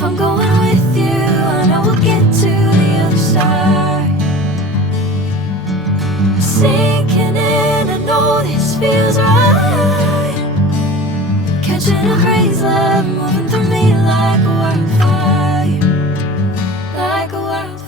If I'm going with you, I know we'll get to the other side. Sinking in, I know this feels right. Catching a crazy love, moving through me like a wildfire, like a wildfire.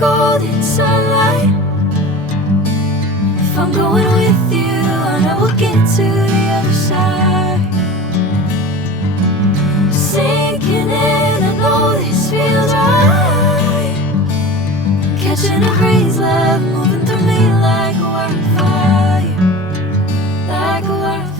Golden sunlight. If I'm going with you, I know we'll get to the other side. Sinking in, I know this feels right. Catching a crazy love, moving through me like a wildfire, like a wildfire.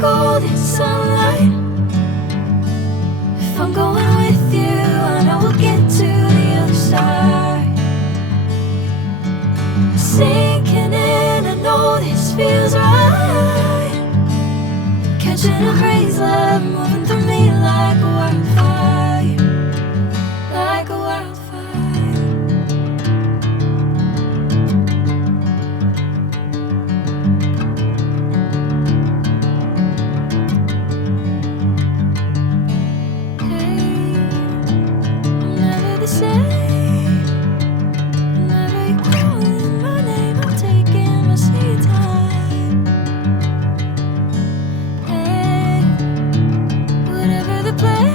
Golden sunlight. If I'm going with you, I know we'll get to the other side. Sinking in, I know this feels right. Catching a crazy love, moving through me like a wildfire, like a wildfire. Whatever the plan.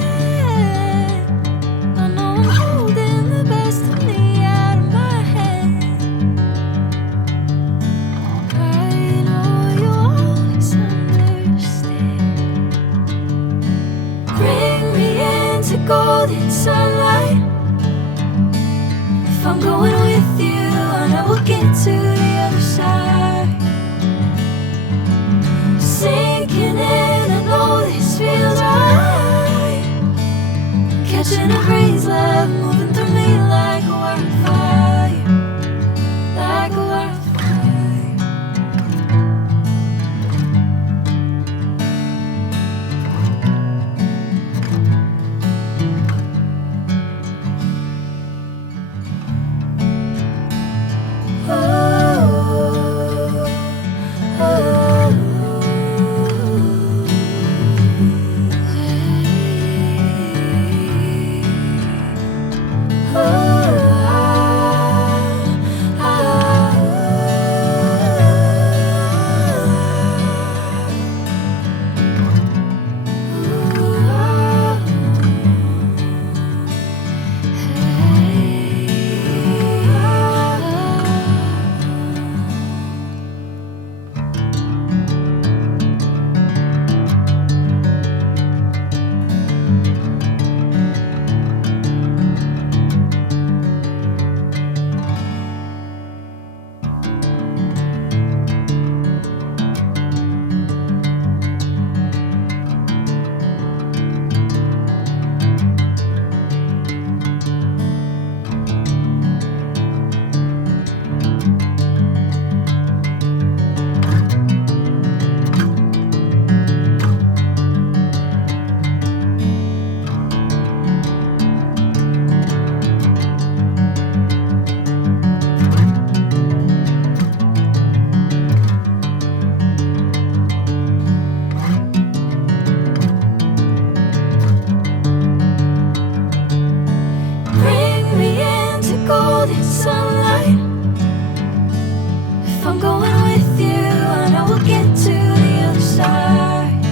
If I'm going with you, I know we'll get to the other side.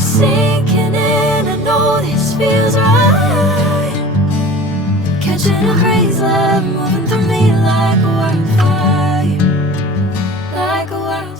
Sinking in, I know this feels right. Catching a crazy love moving through me like a wildfire, like a wildfire.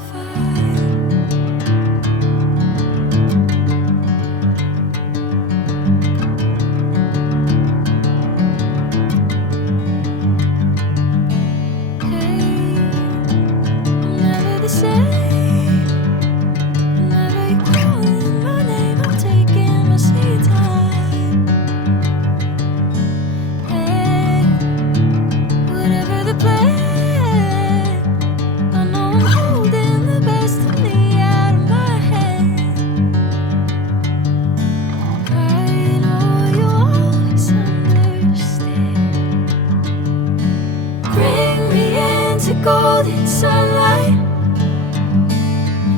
Golden sunlight.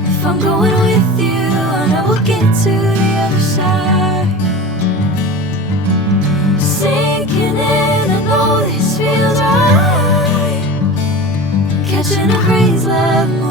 If I'm going with you, I know we'll get to the other side. Sinking in, I know this feels right. Catching a crazy love.